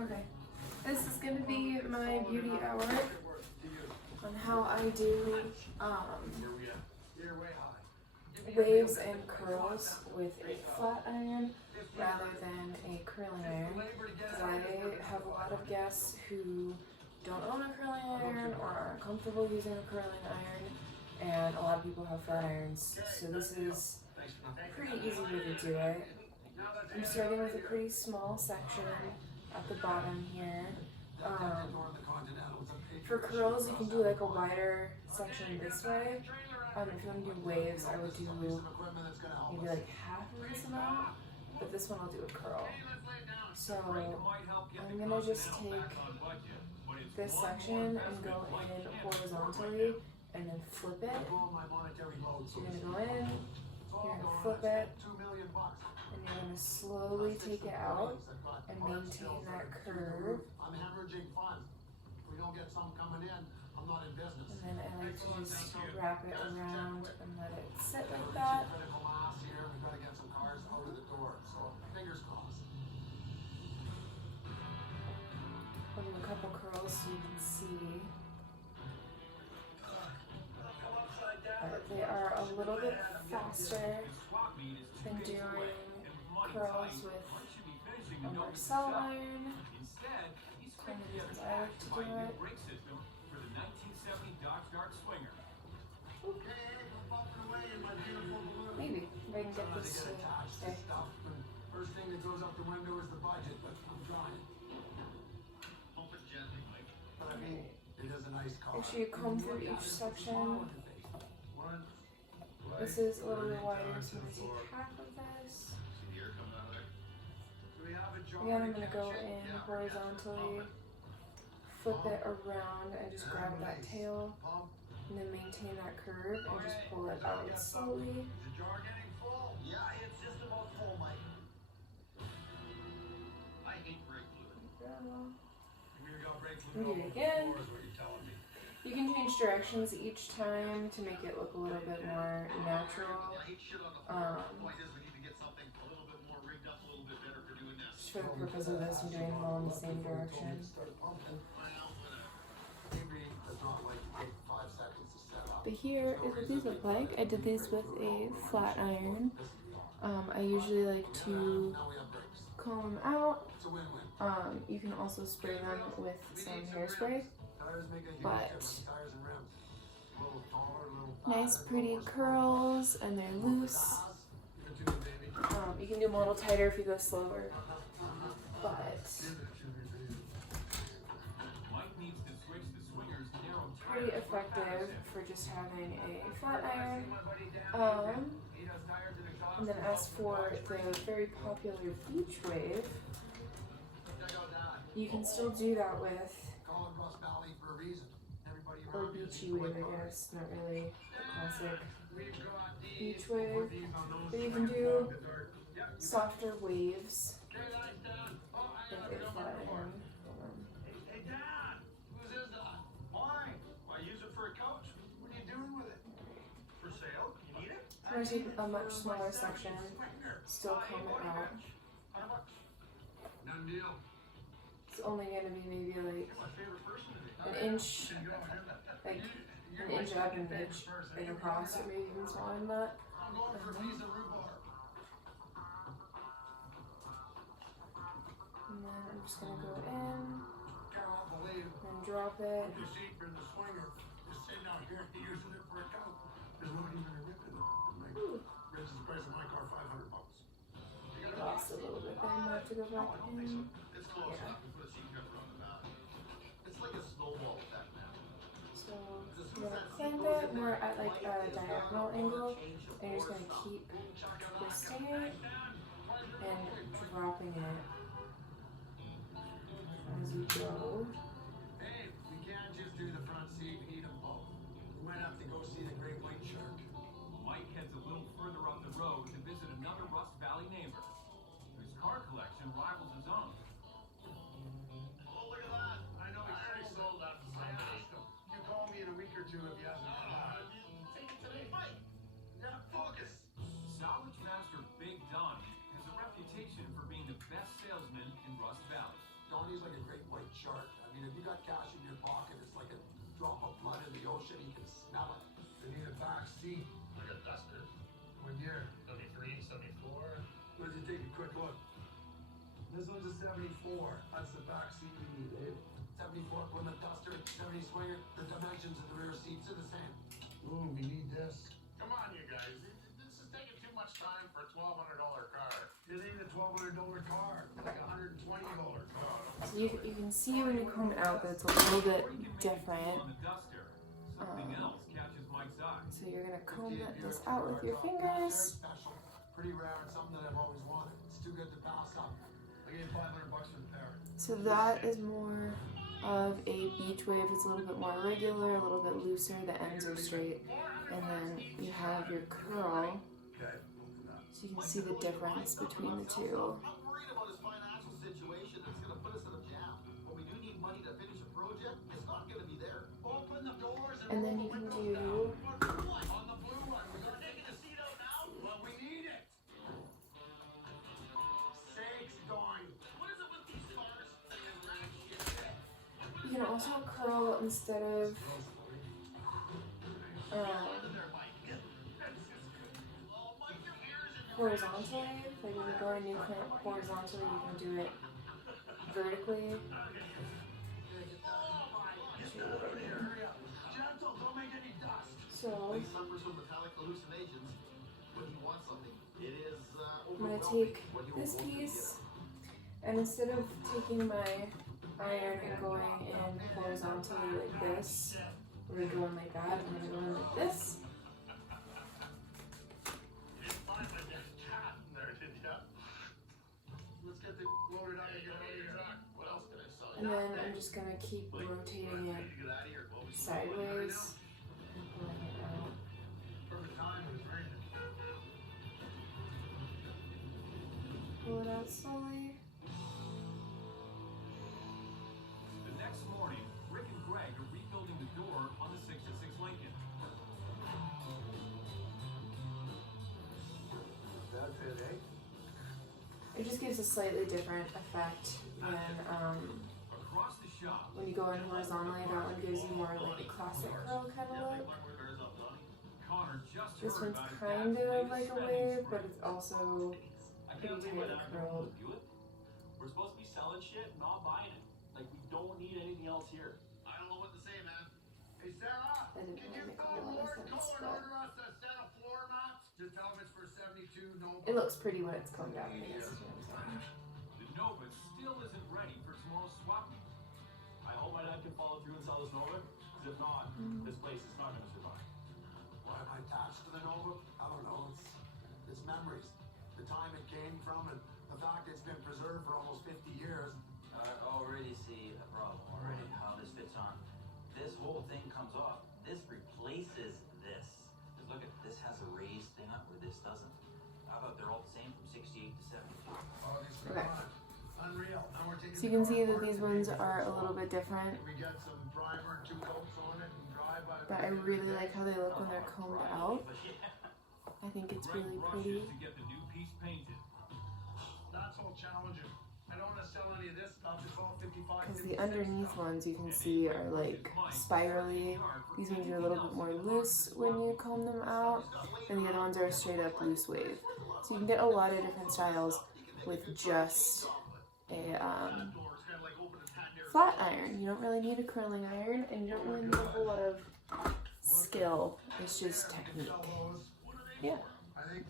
Okay, this is gonna be my beauty hour on how I do waves and curls with a flat iron rather than a curling iron, because I have a lot of guests who don't own a curling iron or aren't comfortable using a curling iron, and a lot of people have flat irons, so this is a pretty easy way to do it. I'm starting with a pretty small section at the bottom here. For curls, you can do like a wider section this way. If you want to do waves, I would do maybe like half of this amount, but this one I'll do a curl. So I'm gonna just take this section and go in horizontally and then flip it. So you're gonna go in, you're gonna flip it, and you're gonna slowly take it out and maintain that curve. And then I like to just wrap it around and let it sit like that. I'll do a couple curls so you can see. But they are a little bit faster than doing curls with a Marcel iron. Kind of reasons I like to do it. Maybe if I can get this to stay. First thing that goes out the window is the budget, but I'm trying. But I mean, it is a nice car. Make sure you comb through each section. This is a little bit wider, so I'm going to take half of this. Again, I'm going to go in horizontally, flip it around, and just grab that tail, and then maintain that curve, and just pull it out slowly. And do it again. You can change directions each time to make it look a little bit more natural. Just for the purpose of this, I'm doing them all in the same direction. But here is what these look like. I did these with a flat iron. I usually like to comb them out. You can also spray them with some hairspray. But nice pretty curls, and they're loose. You can do them a little tighter if you go slower, but pretty effective for just having a flat iron. And then as for the very popular beach wave, you can still do that with, or beachy wave, I guess, not really the classic beach wave, but you can do softer waves with a flat iron. Hey Dad, whose is that? Mine. I use it for a couch. What are you doing with it? For sale? You need it? I'm going to take a much smaller section, still comb it out. None deal. It's only going to be maybe like an inch, like an inch up and an inch across, or maybe even smaller than that. And then I'm just going to go in and drop it. Lost a little bit there, I have to go back in. Yeah. So I'm going to clamp it more at like a diagonal angle, and you're just going to keep twisting it and dropping it as you go. Hey, we can't just do the front seat and eat them both. We might have to go see the great white shark. Mike heads a little further up the road to visit another Rust Valley neighbor, whose car collection rivals his own. Oh, look at that. I know he's sold that to somebody. I asked him. You call me in a week or two if you haven't. Take it today, Mike. Yeah, focus. Salvage master Big Don has a reputation for being the best salesman in Rust Valley. Don't money's like a great white shark. I mean, if you got cash in your pocket, it's like a drop of blood in the ocean. You can smell it. You need a back seat. Like a Duster. What year? 73, 74. Let's just take a quick look. This one's a 74. That's the back seat you need, Dave. 74 Plymouth Duster, 70 Swinger. The dimensions of the rear seats are the same. Ooh, we need this. Come on, you guys. This is taking too much time for a $1,200 car. It ain't a $1,200 car. It's like a $120 car. So you can see when you comb it out that it's a little bit different. On the Duster, something else catches Mike's eye. So you're gonna comb this out with your fingers. Special. Pretty rare and something that I've always wanted. It's too good to pass up. I gave $500 for the pair. So that is more of a beach wave. It's a little bit more regular, a little bit looser. The ends are straight, and then you have your curl. Okay. So you can see the difference between the two. I'm worried about his financial situation. It's going to put us in a jam. When we do need money to finish a project, it's not going to be there. Open the doors And then you can do on the blue one. We're taking the seat out now? Well, we need it. Sakes, going. What is it with these cars and rat shit? you can also curl instead of There, Mike. Oh, Mike, your ears and your horizontally. Like when you go and you curl horizontally, you can do it vertically. Hurry up. Gentle, don't make any dust. So He suffers from metallic hallucinations. When he wants something, it is I'm gonna overwhelming. take When he this won't get piece, it. and instead of taking my iron and going in horizontally like this, we're gonna go in like that. I'm gonna go in like this. You didn't find that there's a cat in there, did ya? Let's get the loaded up and get out of here. What else can I sell And you? then I'm just gonna keep rotating it Get out of here, Bobby. sideways and pulling it out. Perfect time, it was raining. Pull it out slowly. The next morning, Rick and Greg are rebuilding the door on the 66 Lincoln. That's it, eh? It just gives a slightly different effect when Across the shop, when you go in horizontally. That one gives you more like a classic curl kind of look. Connor just This heard one's about his kind dad's of latest like a spending wave, spree. but it's also I pretty can't believe tightly what curled. do it. We're supposed to be selling shit, not buying it. Like we don't need anything else here. I don't know what to say, man. Hey, Sarah, That didn't can really you make a phone whole lot of Lord sense, Cole and but order us a set of floor mats? Just tell him it's for 72, no. it looks pretty when it's combed out. I guess. is what I'm saying. The Nova still isn't ready for tomorrow's swap meet. I hope my dad can follow through and sell this Nova. Because if not, this place is not gonna survive. Why am I attached to the Nova? I don't know. It's memories. The time it came from and the fact it's been preserved for almost 50 years. I already see a problem already, how this fits on. This whole thing comes off. This replaces this. Because look at this has a raised thing up where this doesn't. I thought they're all the same from 68 to 72. Oh, these Okay. Unreal. Now we're taking So you the can car see that apart these today. ones are a little bit different, We get some primer and 2 coats on it and drive by. but I really like how they look when they're combed out. But yeah. I think it's Greg really rushes pretty. to get the new piece painted. That's all challenging. I don't want to sell any of this stuff. It's all 55. Because 56 the underneath stuff. ones you can see are like spirally. These ones are a little bit more loose when you comb them out, and the other ones are a straight up loose wave. So you can get a lot of different styles with just a Doors kind of like open and hand there. flat iron. You don't really need a curling iron, and you don't really need a whole lot of skill. It's just technique. Elbows. Yeah. I think